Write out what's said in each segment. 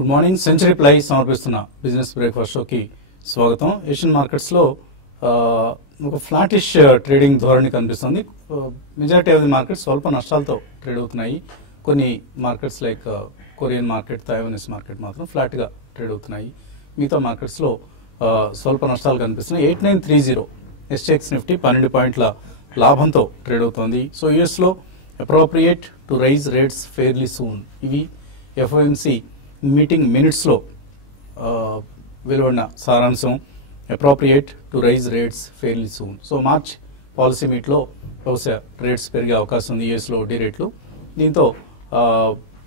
Good morning. Century ply సమర్పిస్తున్న business breakfast షోకి స్వాగతం. ఏషియన్ మార్కెట్స్ లో ఒక ఫ్లాటిష్ ట్రేడింగ్ ధోరణి కనిపిస్తుంది. మెజారిటీ ఆఫ్ ది మార్కెట్స్ స్వల్ప నష్టాలతో ట్రేడ్ అవుతున్నాయి. కొన్ని markets like Korean market, Taiwanese market మాత్రం ఫ్లాట్ గా ట్రేడ్ అవుతున్నాయి. మిగతా మార్కెట్స్ లో స్వల్ప నష్టాలు కనిపిస్తున్నాయి. 8930 ఎస్టెక్స్ నిఫ్టీ 12 పాయింట్ల లాభంతో ట్రేడ్ అవుతోంది. సో యుఎస్ లో appropriate to raise rates fairly soon, ఇవి ఎఫ్ఓఎంసి మీటింగ్ మినిట్స్ లో వెలువడిన సారాంశం. Appropriate to raise rates fairly soon. So March policy meet లో బహుశా రేట్స్ పెరిగే అవకాశం ఉంది యుఎస్ లో, వడ్డీ రేట్లు. దీంతో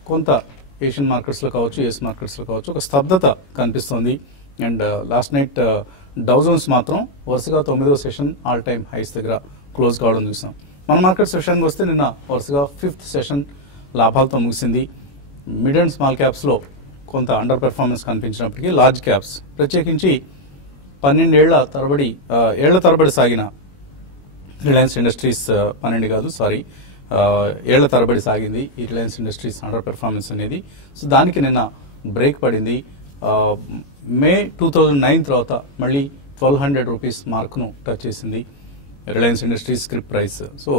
కొంత ఏషియన్ మార్కెట్స్ లో కావచ్చు, యుఎస్ మార్కెట్స్ లో కావచ్చు ఒక స్తబ్దత కనిపిస్తోంది. And last night Dow Jones మాత్రం వరుసగా 9వ సెషన్ ఆల్ టైమ్ హైస్ దగ్గర క్లోజ్ కావడం చూసాం. మన మార్కెట్ సెషన్కి వస్తే నిన్న వరుసగా 5th సెషన్ లాభాలతో ముగిసింది. మిడ్ అండ్ స్మాల్ క్యాప్స్ లో కొంత అండర్ పెర్ఫార్మెన్స్ కనిపించినప్పటికీ లార్జ్ క్యాప్స్, ప్రత్యేకించి 12 ఏళ్ల తరబడి సాగిన రిలయన్స్ ఇండస్ట్రీస్, 12 కాదు సారీ, ఏళ్ల తరబడి సాగింది ఈ రిలయన్స్ ఇండస్ట్రీస్ అండర్ పెర్ఫార్మెన్స్ అనేది. సో దానికి నిన్న బ్రేక్ పడింది. మే 2009 తర్వాత మళ్ళీ 1200 రూపీస్ మార్క్ను టచ్ చేసింది Reliance industries scrip price. So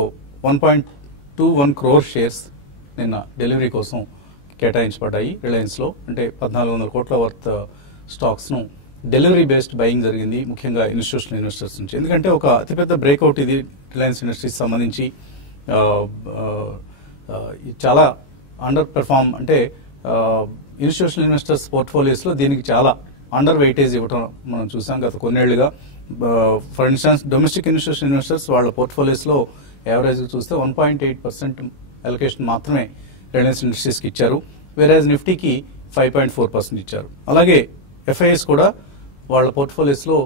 1.21 crore shares నిన్న డెలివరీ కోసం కేటాయించబడ్డాయి రిలయన్స్ లో. అంటే 1400 కోట్ల వర్త్ స్టాక్స్ ను డెలివరీ బేస్డ్ బయింగ్ జరిగింది, ముఖ్యంగా ఇన్స్టిట్యూషనల్ ఇన్వెస్టర్స్ నుంచి. ఎందుకంటే ఒక అతిపెద్ద బ్రేక్అవుట్ ఇది రిలయన్స్ ఇండస్ట్రీస్ సంబంధించి. చాలా అండర్ పెర్ఫార్మ్, అంటే ఇన్స్టిట్యూషనల్ ఇన్వెస్టర్స్ పోర్ట్ఫోలియోస్ లో దీనికి చాలా అండర్ వెయిటేజ్ ఇవ్వడం మనం చూసాం గత కొన్నేళ్లుగా. For instance domestic institutional investors వాళ్ళ పోర్ట్ఫోలియోస్ లో యావరేజ్ చూస్తే 1.8% అలొకేషన్ మాత్రమే రిలయన్స్ ఇండస్ట్రీస్ కి ఇచ్చారు. వేరేజ్ నిఫ్టీకి 5.4% ఇచ్చారు. అలాగే ఎఫ్ఐఎస్ కూడా వాళ్ళ పోర్ట్ఫోలియోస్ లో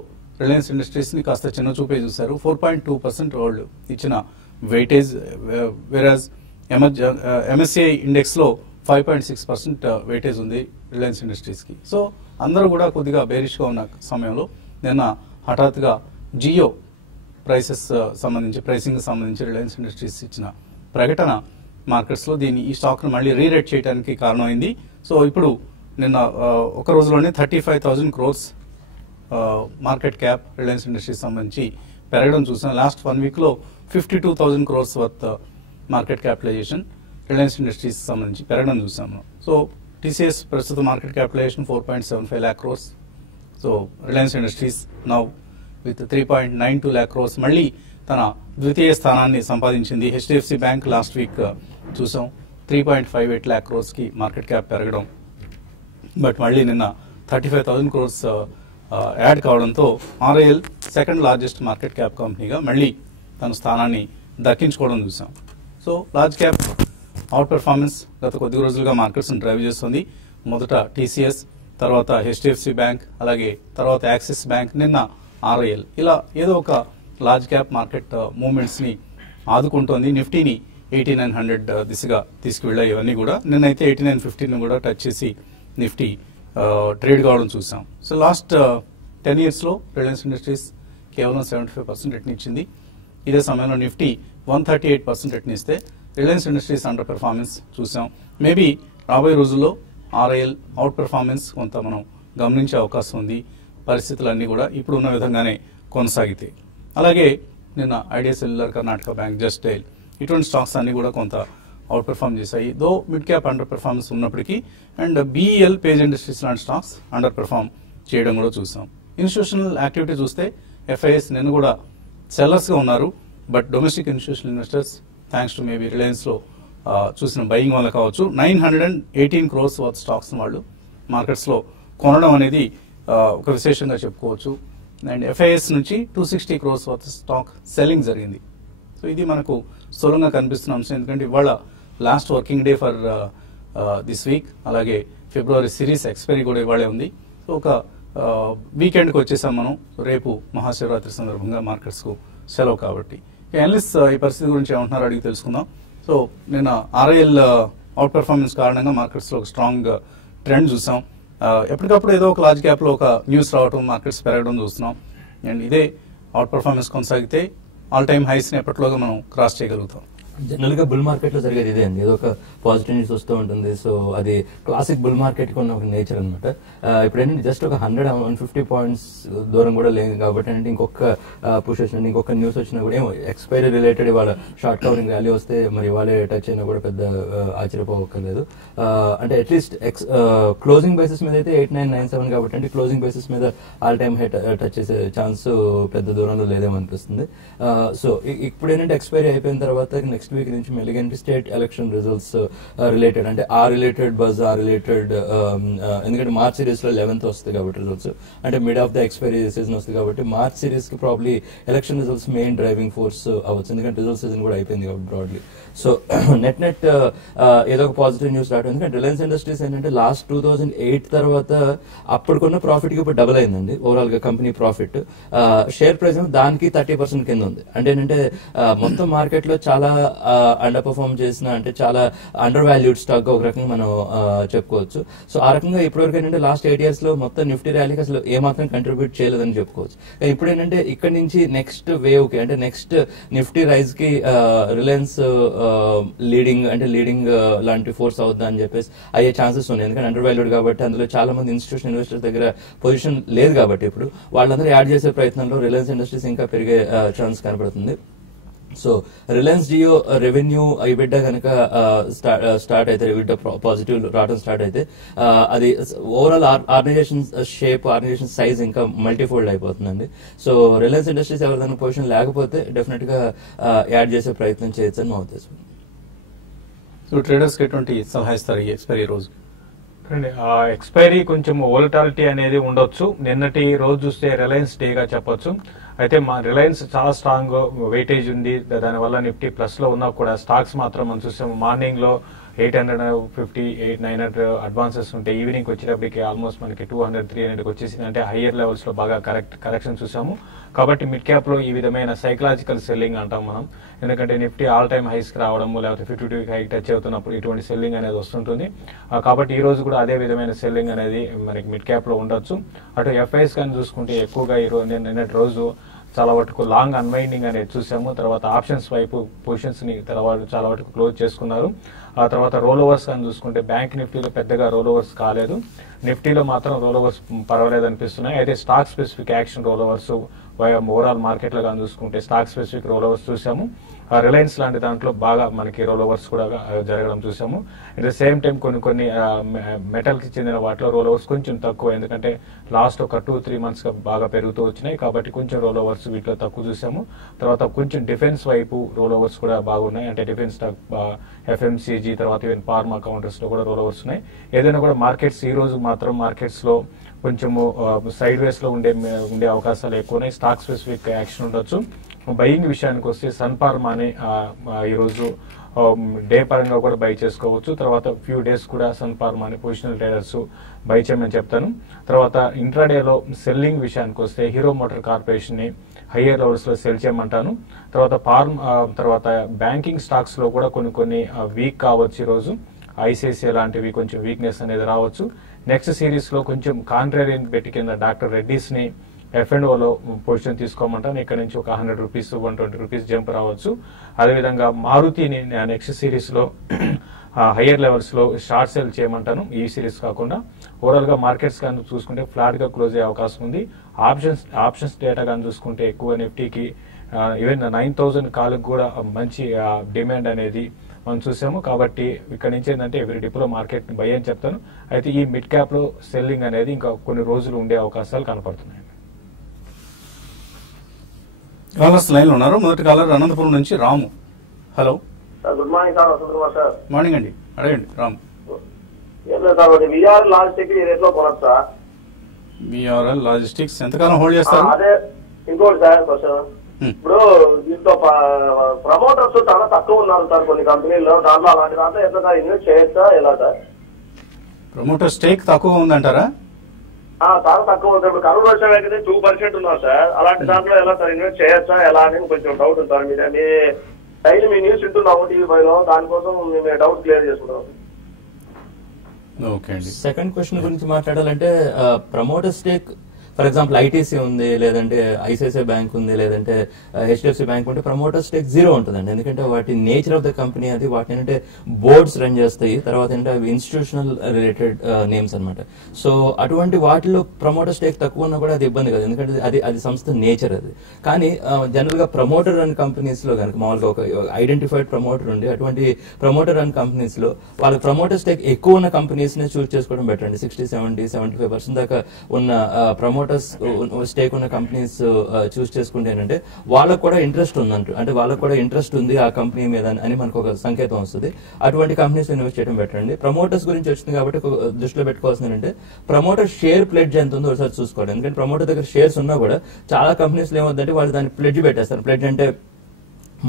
రిలయన్స్ ఇండస్ట్రీస్ ని కాస్త చిన్న చూపే చూశారు. 4.2% వాళ్ళు ఇచ్చిన వెయిటేజ్. వేరేజ్ ఎంఎస్సిఐ ఇండెక్స్ లో 5.6% వెయిటేజ్ ఉంది రిలయన్స్ ఇండస్ట్రీస్ కి. సో అందరూ కూడా కొద్దిగా బేరిష్ గా ఉన్న సమయంలో నిన్న హఠాత్తుగా జియో ప్రైసింగ్ సంబంధించి రిలయన్స్ ఇండస్ట్రీస్ ఇచ్చిన ప్రకటన మార్కెట్స్ లో ఈ స్టాక్ ను మళ్ళీ రీరేట్ చేయడానికి కారణమైంది. సో ఇప్పుడు నిన్న ఒక రోజులోనే 35,000 crores market cap Reliance Industries సంబంధించి పెరగడం చూసాం. లాస్ట్ 1 week లో 52,000 crores worth market capitalisation Reliance Industries సంబంధించి పెరగడం చూసాము. సో టీసీఎస్ ప్రస్తుత market capitalisation 4.75 lakh crores. So Reliance Industries now with 3.92 lakh crores మళ్ళీ తన ద్వితీయ స్థానాన్ని సంపాదించింది. హెచ్డిఎఫ్సి బ్యాంక్ లాస్ట్ వీక్ చూసాం 3.58 lakh crores కి మార్కెట్ క్యాప్ పెరగడం. బట్ మళ్ళీ నిన్న 35,000 crores యాడ్ కావడంతో RIL second largest market cap కంపెనీగా మళ్ళీ తన స్థానాన్ని దక్కించుకోవడం చూసాం. So large cap outperformance గత కొద్ది రోజులుగా మార్కెట్స్ డ్రైవ్ చేస్తుంది. మొదట టీసీఎస్, తర్వాత హెచ్డిఎఫ్సి బ్యాంక్, అలాగే తర్వాత యాక్సిస్ బ్యాంక్, నిన్న ఆర్ఐఎల్. ఇలా ఏదో ఒక లార్జ్ క్యాప్ మార్కెట్ మూవ్మెంట్స్ ని ఆదుకుంటోంది. నిఫ్టీని 8900 దిశగా తీసుకువెళ్ళాయి ఇవన్నీ కూడా. నిన్నైతే 8950 కూడా టచ్ చేసి నిఫ్టీ ట్రేడ్ కావడం చూసాం. సో లాస్ట్ 10 years లో రిలయన్స్ ఇండస్ట్రీస్ కేవలం 75% రిటర్న్ ఇచ్చింది. ఇదే సమయంలో నిఫ్టీ 138% రిటర్న్ ఇస్తే రిలయన్స్ ఇండస్ట్రీస్ అండర్ పెర్ఫార్మెన్స్ చూసాం. మేబీ రాబోయే రోజుల్లో ఆర్ఐఎల్ అవుట్ పెర్ఫార్మెన్స్ కొంత మనం గమనించే అవకాశం ఉంది, పరిస్థితులన్నీ కూడా ఇప్పుడు ఉన్న విధంగానే కొనసాగితే. అలాగే నిన్న idea cellular, Karnataka bank, just dial ఇటువంటి స్టాక్స్ అన్ని కూడా కొంత అవుట్ పెర్ఫార్మ్ చేశాయి. దో మిడ్ క్యాప్ అండర్ పెర్ఫార్మెన్స్ ఉన్నప్పటికీ. అండ్ బీఈఎల్, పేజ్ ఇండస్ట్రీస్ లాంటి స్టాక్స్ అండర్ పెర్ఫార్మ్ చేయడం కూడా చూసాం. ఇన్స్టిట్యూషనల్ యాక్టివిటీ చూస్తే ఎఫ్ఐఎస్ నిన్న కూడా సెల్లర్స్ గా ఉన్నారు. But domestic institutional investors thanks to maybe Reliance లో చూసిన బయింగ్ వల్ల కావచ్చు 918 crores వర్త్ స్టాక్స్ వాళ్ళు మార్కెట్స్ లో కొనడం అనేది ఒక విశేషంగా చెప్పుకోవచ్చు. అండ్ ఎఫ్ఐఎస్ నుంచి 260 crores వర్త్ స్టాక్ సెల్లింగ్ జరిగింది. సో ఇది మనకు స్థూలంగా కనిపిస్తున్న అంశం. ఎందుకంటే ఇవాళ last working day for this week. అలాగే ఫిబ్రవరి సిరీస్ ఎక్స్పైరీ కూడా ఇవాళే ఉంది. సో ఒక వీకెండ్కి వచ్చేసాం మనం. రేపు మహాశివరాత్రి సందర్భంగా మార్కెట్స్ కు సెలవు కాబట్టి. అనలిస్ట్ ఈ పరిస్థితి గురించి ఏమంటున్నారో అడిగి తెలుసుకుందాం. సో నిన్న ఆర్ఐఎల్ అవుట్ పెర్ఫార్మెన్స్ కారణంగా మార్కెట్స్ లో ఒక స్ట్రాంగ్ ట్రెండ్ చూసాం. ఎప్పటికప్పుడు ఏదో ఒక లార్జ్ క్యాప్ లో ఒక న్యూస్ రావడం, మార్కెట్స్ పెరగడం చూస్తున్నాం. అండ్ ఇదే అవుట్ పెర్ఫార్మెన్స్ కొనసాగితే ఆల్ టైమ్ హైస్ ని ఎప్పటిలోగా మనం క్రాస్ చేయగలుగుతాం. జనరల్ గా బుల్ మార్కెట్ లో జరిగేది ఇదే అండి, ఏదో ఒక పాజిటివ్ న్యూస్ వస్తూ ఉంటుంది. సో అది క్లాసిక్ బుల్ మార్కెట్ కి ఉన్న ఒక నేచర్ అనమాట. ఇప్పుడు ఏంటంటే జస్ట్ ఒక 100-150 పాయింట్స్ దూరం కూడా లేదు కాబట్టి అంటే ఇంకొక పుష్ వచ్చిన ఇంకొక న్యూస్ వచ్చినా కూడా ఏమో ఎక్స్పైరీ రిలేటెడ్ ఇవాళ షార్ట్ కవరింగ్ ర్యాలీ వస్తే మరి వాళ్ళే టచ్ అయినా కూడా పెద్ద ఆశ్చర్యపోవక్కర్లేదు. అంటే అట్లీస్ట్ క్లోజింగ్ బేసిస్ మీద అయితే 8997 కాబట్టి అంటే క్లోజింగ్ బేసిస్ మీద ఆల్ టైమ్ హై టచ్ చేసే ఛాన్స్ పెద్ద దూరంలో లేదేమనిపిస్తుంది. సో ఇప్పుడు ఏంటంటే ఎక్స్పైరీ అయిపోయిన తర్వాత నెక్స్ట్ వీక్ నుంచి మెల్లిగా స్టేట్ ఎలక్షన్ రిజల్ట్స్ రిలేటెడ్ అంటే ఆ రిలేటెడ్ బజ్ ఆ రిలేటెడ్ ఎందుకంటే మార్చ్ సిరీస్ లో 11th వస్తుంది కాబట్టి రిజల్ట్స్ అంటే mid of the expiry season వస్తుంది కాబట్టి మార్చ్ సిరీస్ కి probably election results main driving force అవ్వచ్చు, ఎందుకంటే రిజల్ట్ సీజన్ కూడా అయిపోయింది కాబట్టి బ్రాడ్లీ. సో నెట్ ఏదో ఒక పాజిటివ్ న్యూస్ రావడం, ఎందుకంటే రిలయన్స్ ఇండస్ట్రీస్ ఏంటంటే లాస్ట్ 2008 తర్వాత అప్పటికున్న ప్రాఫిట్ కి ఇప్పుడు డబుల్ అయిందండి ఓవరాల్ గా కంపెనీ ప్రాఫిట్. షేర్ ప్రైస్ దానికి 30% కింద ఉంది. అంటే ఏంటంటే మొత్తం మార్కెట్ లో చాలా అండర్ పర్ఫార్మ్ చేసిన అంటే చాలా అండర్ వాల్యూడ్ స్టాక్ గా ఒక రకంగా మనం చెప్పుకోవచ్చు. సో ఆ రకంగా ఇప్పటివరకు ఏంటంటే లాస్ట్ 8 years లో మొత్తం నిఫ్టీ ర్యాలీకి అసలు ఏమాత్రం కంట్రిబ్యూట్ చేయలేదని చెప్పుకోవచ్చు. ఇప్పుడు ఏంటంటే ఇక్కడ నుంచి నెక్స్ట్ వేవ్ కి అంటే నెక్స్ట్ నిఫ్టీ రైజ్ కి రిలయన్స్ లీడింగ్ లాంటి ఫోర్స్ అవుద్దా అని చెప్పేసి అయ్యే ఛాన్సెస్ ఉన్నాయి. ఎందుకంటే అండర్ వాల్యూడ్ కాబట్టి అందులో చాలా మంది ఇన్స్టిట్యూషన్ ఇన్వెస్టర్స్ దగ్గర పొజిషన్ లేదు కాబట్టి ఇప్పుడు వాళ్ళందరూ యాడ్ చేసే ప్రయత్నంలో రిలయన్స్ ఇండస్ట్రీస్ ఇంకా పెరిగే ఛాన్స్ కనబడుతుంది. So Reliance Jio revenue EBITDA కనుక స్టార్ట్ అయితే EBITDA పాజిటివ్ రావడం స్టార్ట్ అయితే అది overall organisation shape organisation size ఇంకా మల్టీఫోల్డ్ అయిపోతుందండి. సో రిలయన్స్ ఇండస్ట్రీస్ ఎవరిదైనా పొజిషన్ లేకపోతే డెఫినెట్ గా యాడ్ చేసే ప్రయత్నం చేయొచ్చు అని మా ఉద్దేశం. సో ట్రేడర్స్ కి ఎటువంటి సలహా ఇస్తారు ఈ ఎక్స్పైరీ రోజు? ఎక్స్పైరీ కొంచెం వోలటాలిటీ అనేది ఉండొచ్చు. నిన్నటి రోజు చూస్తే రిలయన్స్ డేగా చెప్పొచ్చు. అయితే మా రిలయన్స్ చాలా స్ట్రాంగ్ వెయిటేజ్ ఉంది, దానివల్ల నిఫ్టీ ప్లస్ లో ఉన్నా కూడా స్టాక్స్ మాత్రం మనం చూసాము మార్నింగ్ లో 850, 900 అడ్వాన్సెస్ ఉంటే ఈవినింగ్ వచ్చేటప్పటికి ఆల్మోస్ట్ మనకి 200, 300 వచ్చేసింది. అంటే హయ్యర్ లెవెల్స్ లో బాగా కరెక్షన్ చూసాము. కాబట్టి మిడ్ క్యాప్ లో ఈ విధమైన సైకలాజికల్ సెల్లింగ్ అంటాం మనం. ఎందుకంటే నిఫ్టీ ఆల్ టైమ్ హైస్ కి రావడము లేకపోతే 52 హై టచ్ అవుతున్నప్పుడు ఇటువంటి సెల్లింగ్ అనేది వస్తుంటుంది. కాబట్టి ఈ రోజు కూడా అదే విధమైన సెల్లింగ్ అనేది మనకి మిడ్ క్యాప్ లో ఉండొచ్చు. అటు ఎఫ్ఐఎస్ కానీ చూసుకుంటే ఎక్కువగా ఈ రోజు నిన్నటి రోజు చాలా వరకు లాంగ్ అన్వైండింగ్ అనేది చూసాము. తర్వాత ఆప్షన్స్ వైపు పొజిషన్స్ ని తర్వాత చాలా వరకు క్లోజ్ చేసుకున్నారు. ఆ తర్వాత రోల్ ఓవర్స్ కానీ చూసుకుంటే బ్యాంక్ నిఫ్టీలో పెద్దగా రోల్ ఓవర్స్ కాలేదు, నిఫ్టీలో మాత్రం రోల్ ఓవర్స్ పర్వాలేదు అనిపిస్తున్నాయి. అయితే stock specific action role overs overall market లో కానీ చూసుకుంటే స్టాక్ స్పెసిఫిక్ రోల్ ఓవర్స్ చూసాము. రిలయన్స్ లాంటి దాంట్లో బాగా మనకి రోల్ ఓవర్స్ కూడా జరగడం చూసాము. అట్ ద సేమ్ టైం కొన్ని మెటల్ కి చెందిన వాటిలో రోల్ ఓవర్స్ కొంచెం తక్కువ, ఎందుకంటే లాస్ట్ ఒక 2-3 months గా బాగా పెరుగుతూ వచ్చినాయి కాబట్టి కొంచెం రోల్ ఓవర్స్ వీటిలో తక్కువ చూసాము. తర్వాత కొంచెం డిఫెన్స్ వైపు రోల్ ఓవర్స్ కూడా బాగున్నాయి. అంటే డిఫెన్స్ స్టాక్ ఎఫ్ఎంసీజీ తర్వాత ఈవెన్ ఫార్మా కౌంటర్స్ లో కూడా రోల్ ఓవర్స్ ఉన్నాయి. ఏదైనా కూడా మార్కెట్స్ ఈ రోజు మాత్రం మార్కెట్స్ లో కొంచెము సైడ్ వేస్ లో ఉండే అవకాశాలు ఎక్కువ ఉన్నాయి. స్టాక్ స్పెసిఫిక్ యాక్షన్ ఉండొచ్చు. బయింగ్ విషయానికి వస్తే సన్ ఫార్మాని ఈరోజు డే పరంగా కూడా బై చేసుకోవచ్చు. తర్వాత ఫ్యూ డేస్ కూడా సన్ ఫార్మాని పొజిషనల్ ట్రేడర్స్ బై చేయమని చెప్తాను. తర్వాత ఇంట్రాడేలో సెల్లింగ్ విషయానికి వస్తే హీరో మోటార్ కార్పొరేషన్ ని హయ్యర్ లెవెల్స్ లో సెల్ చేయమంటాను. తర్వాత బ్యాంకింగ్ స్టాక్స్ లో కూడా కొన్ని వీక్ కావచ్చు. ఈ రోజు ఐసిఐసిఐ లాంటివి కొంచెం వీక్నెస్ అనేది రావచ్చు. నెక్స్ట్ సిరీస్ లో కొంచెం కాంట్రేరియన్ బెట్ కింద డాక్టర్ రెడ్డీస్ ని F&Oలో పొజిషన్ తీసుకోమంటాను. ఇక్కడ నుంచి ఒక 100 రూపీస్ 120 రూపీస్ జంప్ రావచ్చు. అదేవిధంగా మారుతిని నెక్స్ట్ సిరీస్ లో హయ్యర్ లెవెల్స్ లో షార్ట్ సెల్ చేయమంటాను ఈ సిరీస్ కాకుండా. ఓవరాల్ గా మార్కెట్స్ కానీ చూసుకుంటే ఫ్లాట్ గా క్లోజ్ అయ్యే అవకాశం ఉంది. ఆప్షన్స్ డేటా కానీ చూసుకుంటే ఎక్కువ నిఫ్టీకి ఈవెన్ 9000 కాలకు కూడా మంచి డిమాండ్ అనేది మనం చూసాము. కాబట్టి ఇక్కడ నుంచి ఏంటంటే ఎవరి డిపోలో మార్కెట్ బై అని చెప్తాను. అయితే ఈ మిడ్ క్యాప్ లో సెల్లింగ్ అనేది ఇంకా కొన్ని రోజులు ఉండే అవకాశాలు కనపడుతున్నాయి. కాలర్స్ లైన్ లో ఉన్నారు. మొదటి కాలర్ అనంతపురం నుంచి Ramu. Hello, good morning sir. Vasant Kumar sir. Morning అండి, అడగండి రాము. ఏం లేదు సార్, విఆర్ లాజిస్టిక్ ఈ రేట్ లో కొనొచ్చు సార్. విఆర్ఎల్ లాజిస్టిక్స్ ఎంతకాలం హోల్డ్ చేస్తారు? అదే ఇంకోటి సార్ క్వశ్చన్, ఇప్పుడు దీంతో ప్రమోటర్స్ చాలా తక్కువ ఉన్నారు సార్ కొన్ని కంపెనీల్లో. దాంట్లో అలాంటి దాంట్లో ఎంత సార్ ఇన్వెస్ట్ చేయొచ్చా ఎలా సార్? ప్రమోటర్ స్టేక్ తక్కువ ఉందంటారా? చాలా తక్కువ ఉంది. ఇప్పుడు కరూర్ వర్షం అయితే 2% ఉన్నారు సార్. అలాంటి దాంట్లో ఎలా సార్ ఇన్వెస్ట్ చేయొచ్చా ఎలా అని కొంచెం డౌట్ ఉంది సార్. మీ డైలీ మీ న్యూస్ వింటున్నాము టీవీ లో, దానికోసం మేము డౌట్ క్లియర్ చేసుకున్నాం. సెకండ్ క్వశ్చన్ గురించి మాట్లాడాలంటే promoter stake for example ITC ఉంది, లేదంటే ఐసిఐసిఐ బ్యాంక్ ఉంది, లేదంటే హెచ్డిఎఫ్సి బ్యాంక్ ఉంటే ప్రమోటర్ స్టేక్ 0 ఉంటుందండి. ఎందుకంటే వాటి నేచర్ ఆఫ్ ద కంపెనీ అది, వాటి ఏంటంటే బోర్డ్స్ రన్ చేస్తాయి, తర్వాత ఏంటంటే అవి ఇన్స్టిట్యూషనల్ రిలేటెడ్ నేమ్స్ అనమాట. సో అటువంటి వాటిలో ప్రమోటర్ స్టేక్ తక్కువ ఉన్నా కూడా అది ఇబ్బంది కాదు, ఎందుకంటే అది సంస్థ నేచర్ అది. కానీ జనరల్ గా ప్రమోటర్ రన్ కంపెనీస్ లో కనుక మామూలుగా ఒక ఐడెంటిఫైడ్ ప్రమోటర్ ఉండి అటువంటి ప్రమోటర్ రన్ కంపెనీస్ లో వాళ్ళ ప్రమోటర్ స్టేక్ ఎక్కువ ఉన్న కంపెనీస్ ని చూస్ చేసుకోవడం బెటర్ అండి. 60-70-75% దాకా ఉన్న ప్రమోటర్స్ స్టేక్ ఉన్న కంపెనీస్ చూస్ చేసుకుంటే ఏంటంటే వాళ్ళకు కూడా ఇంట్రెస్ట్ ఉందంట, అంటే వాళ్ళకు కూడా ఇంట్రెస్ట్ ఉంది ఆ కంపెనీ మీద అని మనకు ఒక సంకేతం వస్తుంది. అటువంటి కంపెనీస్ ఇన్వెస్ట్ చేయడం బెటర్ అండి. ప్రమోటర్స్ గురించి వచ్చింది కాబట్టి దృష్టిలో పెట్టుకోవాల్సింది ఏంటంటే ప్రమోటర్ షేర్ ప్లెడ్జ్ ఎంత ఉందో ఒకసారి చూసుకోవాలి. ఎందుకంటే ప్రమోటర్ దగ్గర షేర్స్ ఉన్నా కూడా చాలా కంపెనీస్ ఏమవుతుందంటే వాళ్ళు దాన్ని ప్లెడ్జ్ పెట్టేస్తారు. ప్లెడ్జ్ అంటే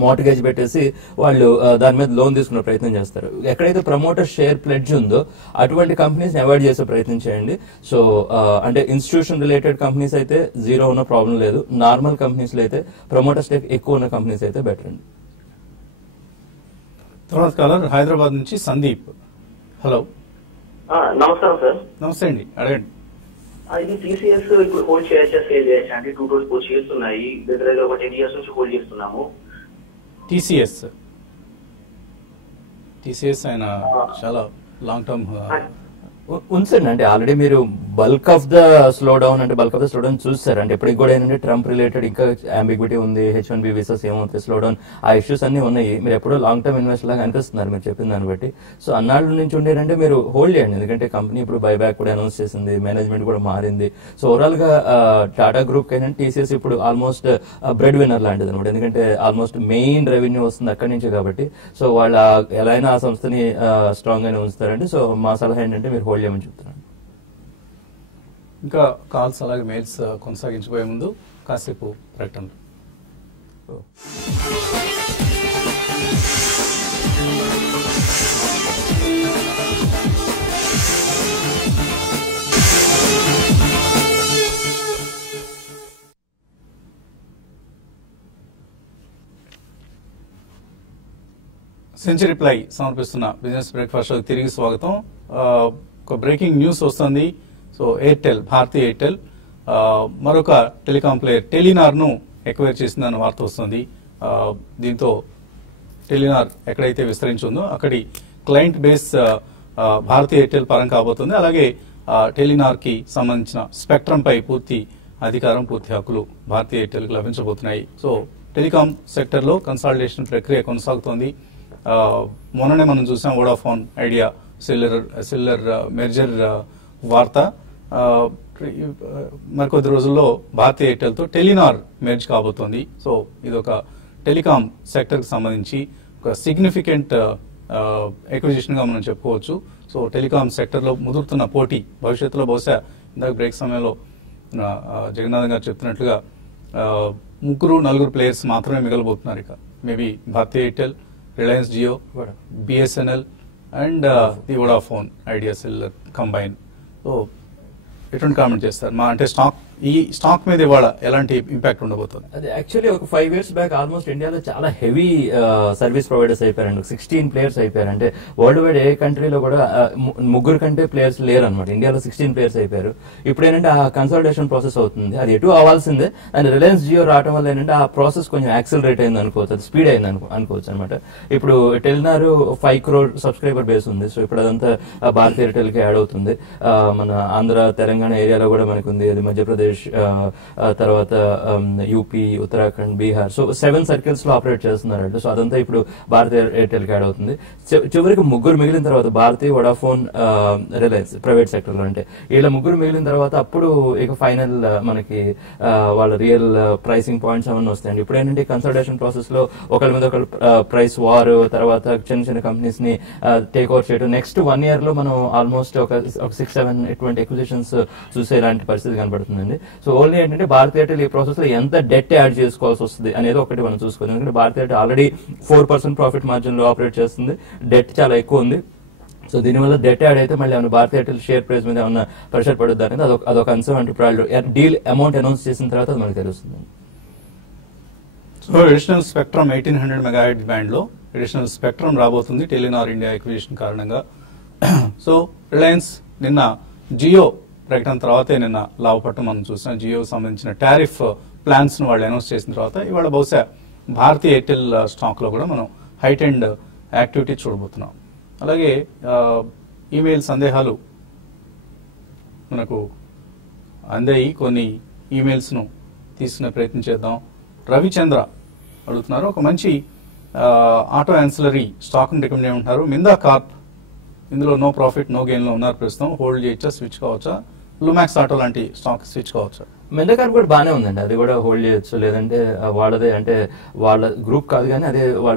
మార్టిగేజ్ పెట్టేసి వాళ్ళు దాని మీద లోన్ తీసుకునే ప్రయత్నం చేస్తారు. ఎక్కడైతే ప్రమోటర్ షేర్ ప్లెడ్జ్ ఉందో అటువంటి కంపెనీస్ అవాయిడ్ చేసే ప్రయత్నం చేయండి. సో అంటే ఇన్స్టిట్యూషన్ రిలేటెడ్ కంపెనీస్ అయితే 0 ఉన్న ప్రాబ్లం లేదు. నార్మల్ కంపెనీస్ లో అయితే ప్రమోటర్ స్టేక్ ఎక్కువ ఉన్న కంపెనీస్ అయితే బెటర్ అండి. తర్వాత కాలర్ హైదరాబాద్ నుంచి సందీప్. హలో, నమస్కారం సార్. నమస్తే అండి, అడగండి. ఇది టీసీఎస్ ఇప్పుడు హోల్డ్ చేయొచ్చా, సేల్ చేయొచ్చా అంటే 2 షేర్స్ ఉన్నాయి, దగ్గర ఒక 10 years నుంచి హోల్డ్ చేస్తున్నాము. టీసీఎస్ ఆయన చాలా లాంగ్ టర్మ్ ఉంచండి. అంటే ఆల్రెడీ మీరు bulk of the slow down చూస్తారు. అంటే ఎప్పటికి కూడా ఏంటంటే ట్రంప్ రిలేటెడ్ ఇంకా అంబిగ్విటీ ఉంది, H1B వీసాస్ ఏమవుతాయి, స్లో డౌన్ ఆ ఇష్యూస్ అన్ని ఉన్నాయి. మీరు ఎప్పుడో లాంగ్ టర్మ్ ఇన్వెస్టర్ లాగా అనిపిస్తున్నారు మీరు చెప్పిన దాన్ని బట్టి. సో అన్నాళ్ళ నుంచి ఉండేటంటే మీరు హోల్డ్ చేయండి, ఎందుకంటే కంపెనీ ఇప్పుడు బైబ్యాక్ కూడా అనౌన్స్ చేసింది, మేనేజ్మెంట్ కూడా మారింది. సో ఓవరాల్ గా టాటా గ్రూప్ కైనా టీసీఎస్ ఇప్పుడు ఆల్మోస్ట్ బ్రెడ్ విన్నర్ లాంటిది అనమాట. ఎందుకంటే ఆల్మోస్ట్ మెయిన్ రెవెన్యూ వస్తుంది అక్కడి నుంచి కాబట్టి. సో వాళ్ళు ఎలా అయినా ఆ సంస్థని స్ట్రాంగ్ గానే ఉంచుతారండి. సో మా సలహా ఏంటంటే మీరు హోల్డ్ చేయమని చెప్తున్నాను. ఇంకా కాల్స్ అలాగే మెయిల్స్ కొనసాగించబోయే ముందు కాసేపు ప్రకటనలు. సెంచరీ ప్లై సమర్పిస్తున్న బిజినెస్ బ్రేక్ఫాస్ట్ షోకి తిరిగి స్వాగతం. ఒక బ్రేకింగ్ న్యూస్ వస్తుంది. సో ఎయిర్టెల్, భారతీ ఎయిర్టెల్ మరొక టెలికాం ప్లేయర్ టెలినార్ ను ఎక్వైర్ చేసిందని వార్త వస్తుంది. దీంతో టెలినార్ ఎక్కడైతే విస్తరించిందో అక్కడి క్లయింట్ బేస్ భారతీ ఎయిర్టెల్ పరం కాబోతుంది. అలాగే టెలినార్ కి సంబంధించిన స్పెక్ట్రమ్ పై పూర్తి అధికారం, పూర్తి హక్కులు భారతీ ఎయిర్టెల్ కి లభించబోతున్నాయి. సో టెలికాం సెక్టర్ లో కన్సాలిడేషన్ ప్రక్రియ కొనసాగుతోంది. మొన్ననే మనం చూసాం వోడాఫోన్ ఐడియా సెల్యులర్ మెర్జర్ వార్త. మరికొద్ది రోజుల్లో భారతీ ఎయిర్టెల్ తో టెలినార్ మెర్జ్ కాబోతోంది. సో ఇదొక టెలికాం సెక్టర్ కి సంబంధించి ఒక సిగ్నిఫికెంట్ ఎక్విజిషన్ గా మనం చెప్పుకోవచ్చు. సో టెలికాం సెక్టర్ లో ముదురుతున్న పోటీ భవిష్యత్తులో బహుశా ఇందాక బ్రేక్ సమయంలో జగన్నాథ్ గారు చెప్తున్నట్లుగా 3-4 ప్లేయర్స్ మాత్రమే మిగలబోతున్నారు. ఇక maybe Bharti Airtel, Reliance Jio, BSNL and the Vodafone Idea cellular combine. So ఎటువంటి కామెంట్ చేస్తారు? అంటే ఈ స్టాక్ మీద ఇవాళ ఎలాంటి ఇంపాక్ట్ ఉండబోతుంది? అది యాక్చువల్లీ ఒక 5 years బ్యాక్ ఆల్మోస్ట్ ఇండియాలో చాలా హెవీ సర్వీస్ ప్రొవైడర్స్ అయిపోయారండి. 16 players అయిపోయారు. అంటే వరల్డ్ వైడ్ ఏ కంట్రీలో కూడా 3 కంటే ప్లేయర్స్ లేరు అనమాట. ఇండియాలో 16 players అయిపోయారు. ఇప్పుడు ఏంటంటే ఆ కన్సల్టేషన్ ప్రాసెస్ అవుతుంది. అది ఎటు అవ్వాల్సిందే. అండ్ రిలయన్స్ జియో రావడం వల్ల ఏంటంటే ఆ ప్రాసెస్ కొంచెం యాక్సిలరేట్ అయింది అనుకోవచ్చు, అది స్పీడ్ అయింది అనుకోవచ్చు అనమాట. ఇప్పుడు టెలినార్ 5 crore సబ్స్క్రైబర్ బేస్ ఉంది. సో ఇప్పుడు అదంతా భారతీ ఎయిర్టెల్ కి యాడ్ అవుతుంది. మన ఆంధ్ర, తెలంగాణ ఏరియాలో కూడా మనకు ఉంది. అది మధ్యప్రదేశ్, తర్వాత UP, Uttarakhand, Bihar. So 7 circles లో ఆపరేట్ చేస్తున్నారంటే సో అదంతా ఇప్పుడు భారతీ ఎయిర్టెల్ కి యాడ్ అవుతుంది. చివరికి 3 మిగిలిన తర్వాత Bharti, Vodafone, Reliance private sector లో, అంటే వీళ్ళ 3 మిగిలిన తర్వాత అప్పుడు ఇక ఫైనల్ మనకి వాళ్ళ రియల్ ప్రైసింగ్ పాయింట్స్ అవన్నీ వస్తాయండి. ఇప్పుడు ఏంటంటే కన్సల్టేషన్ ప్రాసెస్ లో ఒకరి మీద ఒకరు ప్రైస్ వార్, తర్వాత చిన్న చిన్న కంపెనీస్ ని టేక్ ఓవర్ చేయడం. నెక్స్ట్ 1 year లో మనం ఆల్మోస్ట్ ఒక 6-7 ఇటువంటి ఎక్విజిషన్స్ చూసే ఇలాంటి పరిస్థితి కనబడుతుందండి. సో ఓన్లీ ఏంటంటే భారతీ ఎయిర్టెల్ ఈ ప్రాసెస్ లో ఎంత డెట్ యాడ్ చేసుకోవాల్సి వస్తుంది అనేది ఒకటి మనం చూసుకోవాలి. ఎందుకంటే Bharti Airtel already 4% profit margin లో ఆపరేట్ చేస్తుంది. డెట్ చాలా ఎక్కువ ఉంది. సో దీనివల్ల డెట్ యాడ్ అయితే మళ్ళీ ఏమైనా భారతీ ఎయిర్టెల్ షేర్ ప్రైస్ మీద ఏమన్నా ప్రెషర్ పడుద్ది అనేది అదొక అంశం. అంటే డీల్ అమౌంట్ అనౌన్స్ చేసిన తర్వాత అది మనకు తెలుస్తుంది. So additional spectrum 1800 MHz band లో అడిషనల్ స్పెక్ట్రమ్ రాబోతుంది టెలినార్ ఇండియా ఎక్విజిషన్ కారణంగా. సో రిలయన్స్ నిన్న జియో ప్రకటన తర్వాతే నిన్న లాభపడటం మనం చూసాం. జియోకి సంబంధించిన టారిఫ్ ప్లాన్స్ ను వాళ్ళు అనౌన్స్ చేసిన తర్వాత ఇవాళ బహుశా భారతీ ఎయిర్టెల్ స్టాక్ లో కూడా మనం హైట్ అండ్ యాక్టివిటీ చూడబోతున్నాం. అలాగే ఈమెయిల్ సందేహాలు మనకు అందాయి. కొన్ని ఈమెయిల్స్ ను తీసుకునే ప్రయత్నం చేద్దాం. రవిచంద్ర అడుగుతున్నారు, ఒక మంచి ఆటో యాన్సిలరీ స్టాక్ ని రికమెండ్ చేయమంటున్నారు. మిందా కార్ప్, ఇందులో నో ప్రాఫిట్ నో గెయిన్ లో ఉన్నారు ప్రస్తుతం, హోల్డ్ చేయొచ్చా, స్విచ్ కావచ్చా? లుమాక్స్ ఆటో లాంటి స్టాక్ స్విచ్ కావచ్చా? మెందకార్ కూడా బాగానే ఉందండి, అది కూడా హోల్డ్ చేయొచ్చు. లేదంటే వాళ్ళదే, అంటే వాళ్ళ గ్రూప్ కాదు కానీ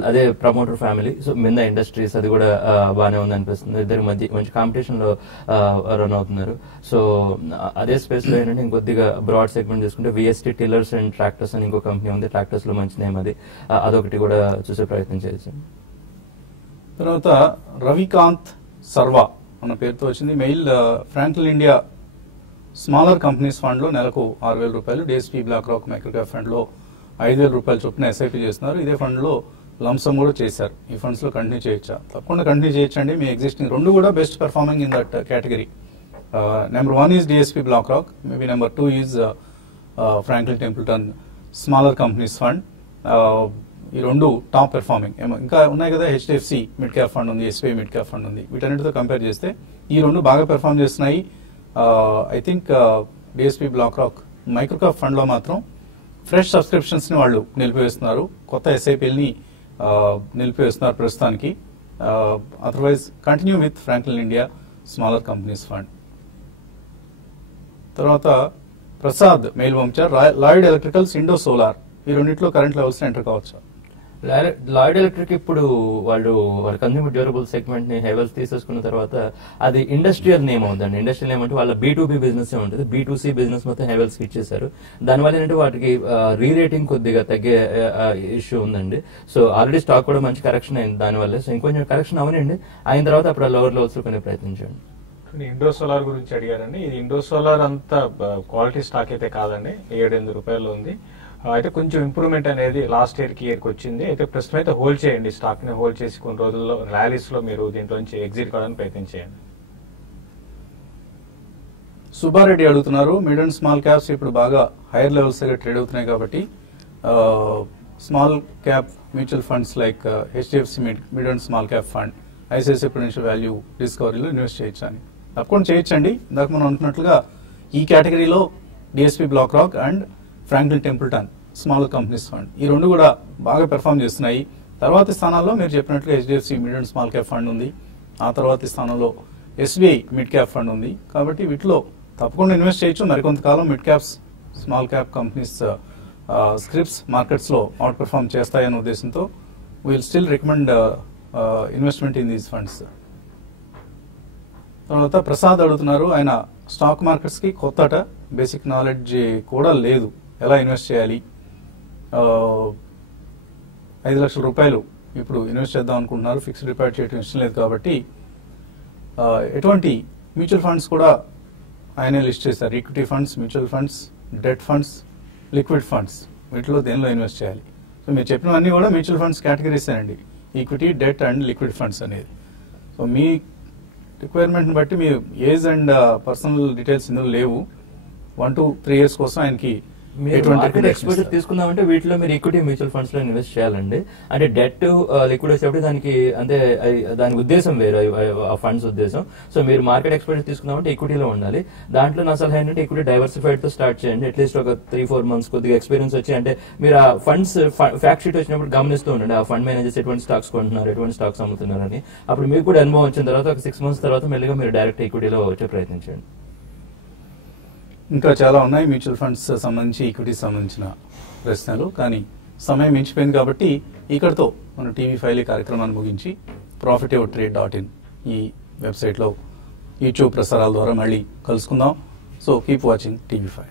అదే ప్రమోటర్ ఫ్యామిలీ. సో మిందా ఇండస్ట్రీస్ అది కూడా బాగానే ఉంది అనిపిస్తుంది. ఇద్దరు మంచి కాంపిటీషన్ లో రన్ అవుతున్నారు. సో అదే స్పేస్ లో ఏంటంటే ఇంకొద్దిగా బ్రాడ్ సెగ్మెంట్ తీసుకుంటే విఎస్టీ టిల్లర్స్ అండ్ ట్రాక్టర్స్ అని ఇంకో కంపెనీ ఉంది. ట్రాక్టర్స్ లో మంచి నేమ్ అది, అదొకటి కూడా చూసే ప్రయత్నం చేయొచ్చు. తర్వాత రవికాంత్ సర్వా అన్న పేరుతో వచ్చింది mail. Franklin India smaller companies fund లో నెలకు 6,000 రూపాయలు, DSP BlackRock microcap fund లో 5,000 రూపాయలు చొప్పున ఎస్ఐపి చేస్తున్నారు. ఇదే ఫండ్ లో లంసమ్ కూడా చేశారు. ఈ ఫండ్స్ లో కంటిన్యూ చేయొచ్చా? తప్పకుండా కంటిన్యూ చేయొచ్చండి. మీ ఎగ్జిస్టింగ్ రెండు కూడా best performing in that category. Number 1 is DSP BlackRock, maybe number 2 is Franklin Templeton smaller companies fund. ఈ రెండు టాప్ పెర్ఫార్మింగ్. ఇంకా ఉన్నాయి కదా, హెచ్డిఎఫ్సి మిడ్ క్యాప్ ఫండ్ ఉంది, ఎస్బీఐ మిడ్ క్యాప్ ఫండ్ ఉంది. వీటన్నిటితో కంపేర్ చేస్తే ఈ రెండు బాగా పెర్ఫార్మ్ చేస్తున్నాయి. I think DSP BlackRock microcap fund లో మాత్రం ఫ్రెష్ సబ్స్క్రిప్షన్స్ ని వాళ్ళు నిలిపివేస్తున్నారు, కొత్త ఎస్ఐపిఎల్ ని నిలిపివేస్తున్నారు ప్రస్తుతానికి. Otherwise continue with Franklin India smaller companies fund. తర్వాత ప్రసాద్ మెయిల్ పంపించారు, లాయిడ్ ఎలక్ట్రికల్స్, ఇండో సోలార్, ఈ రెండింటిలో కరెంట్ లెవెల్స్ ఎంటర్ కావచ్చా? లాయిడ్ ఎలక్ట్రిక్ ఇప్పుడు వాళ్ళ కన్స్యూమర్ డ్యూరబుల్ సెగ్మెంట్ ని హెవెల్స్ తీసేసుకున్న తర్వాత అది ఇండస్ట్రియల్ నేమ్ అవుతుందండి. ఇండస్ట్రియల్ నేమ్ అంటే వాళ్ళ B2B బిజినెస్ ఉంటుంది. B2C బిజినెస్ మొత్తం హెవెల్స్ కి ఇచ్చేసారు. దానివల్ల ఏంటంటే వాటికి రీరేటింగ్ కొద్దిగా తగ్గే ఇష్యూ ఉందండి. సో ఆల్రెడీ స్టాక్ కూడా మంచి కరెక్షన్ అయింది దానివల్ల. సో ఇంకొంచెం కరెక్షన్ అవనండి, అయిన తర్వాత అప్పుడు లోవర్ లెవెల్స్ లో కొన్ని ప్రయత్నించండి. ఇండో సోలార్ గురించి అడిగారండి. ఇది ఇండో సోలార్ అంత క్వాలిటీ స్టాక్ అయితే కాదండి, 7-8 రూపాయలు ఉంది. అయితే కొంచెం ఇంప్రూవ్మెంట్ అనేది లాస్ట్ ఇయర్ కి వచ్చింది. అయితే ప్రస్తుతం అయితే హోల్డ్ చేయండి, స్టాక్ ని హోల్డ్ చేసి కొన్ని రోజుల్లో ర్యాలీస్ లో మీరు దీంట్లో నుంచి ఎగ్జిట్ కావడానికి ప్రయత్నం చేయండి. సుబ్బారెడ్డి అడుగుతున్నారు, మిడ్ అండ్ స్మాల్ క్యాప్స్ ఇప్పుడు బాగా హైయర్ లెవెల్స్ దగ్గర ట్రేడ్ అవుతున్నాయి కాబట్టి small cap mutual funds like HDFC mid and small cap fund, ICICI Prudential value డిస్కవరీలో ఇన్వెస్ట్ చేయొచ్చు అని. తప్పకుండా చేయొచ్చండి. ఇందాక మనం అనుకున్నట్లుగా ఈ కేటగిరీలో DSP BlackRock and Franklin Templeton small companies fund, ఈ రెండు కూడా బాగా పెర్ఫామ్ చేస్తున్నాయి. తర్వాతి స్థానాల్లో మీరు చెప్పినట్లుగా HDFC mid and small cap fund ఉంది. ఆ తర్వాతి స్థానంలో ఎస్బీఐ మిడ్ క్యాప్ ఫండ్ ఉంది. కాబట్టి వీటిలో తప్పకుండా ఇన్వెస్ట్ చేయొచ్చు. మరికొంతకాలం mid caps small cap companies scripts markets లో అవుట్ పెర్ఫామ్ చేస్తాయనే ఉద్దేశంతో will still recommend investment in these funds. తర్వాత ప్రసాద్ అడుగుతున్నారు, ఆయన స్టాక్ మార్కెట్స్ కి కొత్తట, బేసిక్ నాలెడ్జ్ కూడా లేదు, ఎలా ఇన్వెస్ట్ చేయాలి? 5 లక్షల రూపాయలు ఇప్పుడు ఇన్వెస్ట్ చేద్దాం అనుకుంటున్నారు, ఫిక్స్డ్ డిపాజిట్ చేయడం ఇష్టం లేదు కాబట్టి ఎటువంటి మ్యూచువల్ ఫండ్స్ కూడా ఆయనే లిస్ట్ చేశారు. Equity funds, mutual funds, debt funds, liquid funds, వీటిలో దేనిలో ఇన్వెస్ట్ చేయాలి? సో మీరు చెప్పినవన్నీ కూడా మ్యూచువల్ ఫండ్స్ కేటగిరీస్ అండి, equity, debt and liquid funds అనేది. సో మీ రిక్వైర్మెంట్ బట్టి మీ ఏజ్ అండ్ పర్సనల్ డీటెయిల్స్ ఇందులో లేవు. 1 to 3 years కోసం ఆయనకి మార్కెట్ ఎక్స్పోజర్ తీసుకుందామంటే వీటిలో మీరు ఈక్విటీ మ్యూచువల్ ఫండ్స్ లో ఇన్వెస్ట్ చేయాలండి. అంటే డెట్ లిక్విడ్ వచ్చేప్పుడు దానికి అంటే దాని ఉద్దేశం వేరు, ఆ ఫండ్స్ ఉద్దేశం. సో మీరు మార్కెట్ ఎక్స్పోజర్ తీసుకుందామంటే ఈక్విటీలో ఉండాలి. దాంట్లో నా సలహా ఏంటంటే ఈక్విటీ డైవర్సిఫైడ్ తో స్టార్ట్ చేయండి. అట్లీస్ట్ ఒక 3-4 months కొద్దిగా ఎక్స్పీరియన్స్ వచ్చి, అంటే మీరు ఆ ఫండ్స్ ఫ్యాక్ట్ షీట్ వచ్చినప్పుడు గమనిస్తూ ఉండండి, ఆ ఫండ్ మేనేజర్స్ ఎటువంటి స్టాక్స్ కొంటున్నారు, ఎటువంటి స్టాక్స్ అమ్ముతున్నారు అని. అప్పుడు మీకు కూడా అనుభవం వచ్చిన తర్వాత ఒక 6 months తర్వాత మెల్లిగా మీరు డైరెక్ట్ ఈక్విటీలో వచ్చే ప్రయత్నించండి. ఇంకా చాలా ఉన్నాయి మ్యూచువల్ ఫండ్స్ సంబంధించి, ఈక్విటీ సంబంధించిన ప్రశ్నలు, కానీ సమయం మించిపోయింది కాబట్టి ఇక్కడితో మన TV5 కార్యక్రమాన్ని ముగించి profitavotrade.in ఈ వెబ్సైట్లో యూట్యూబ్ ప్రసారాల ద్వారా మళ్ళీ కలుసుకుందాం. So keep watching TV5.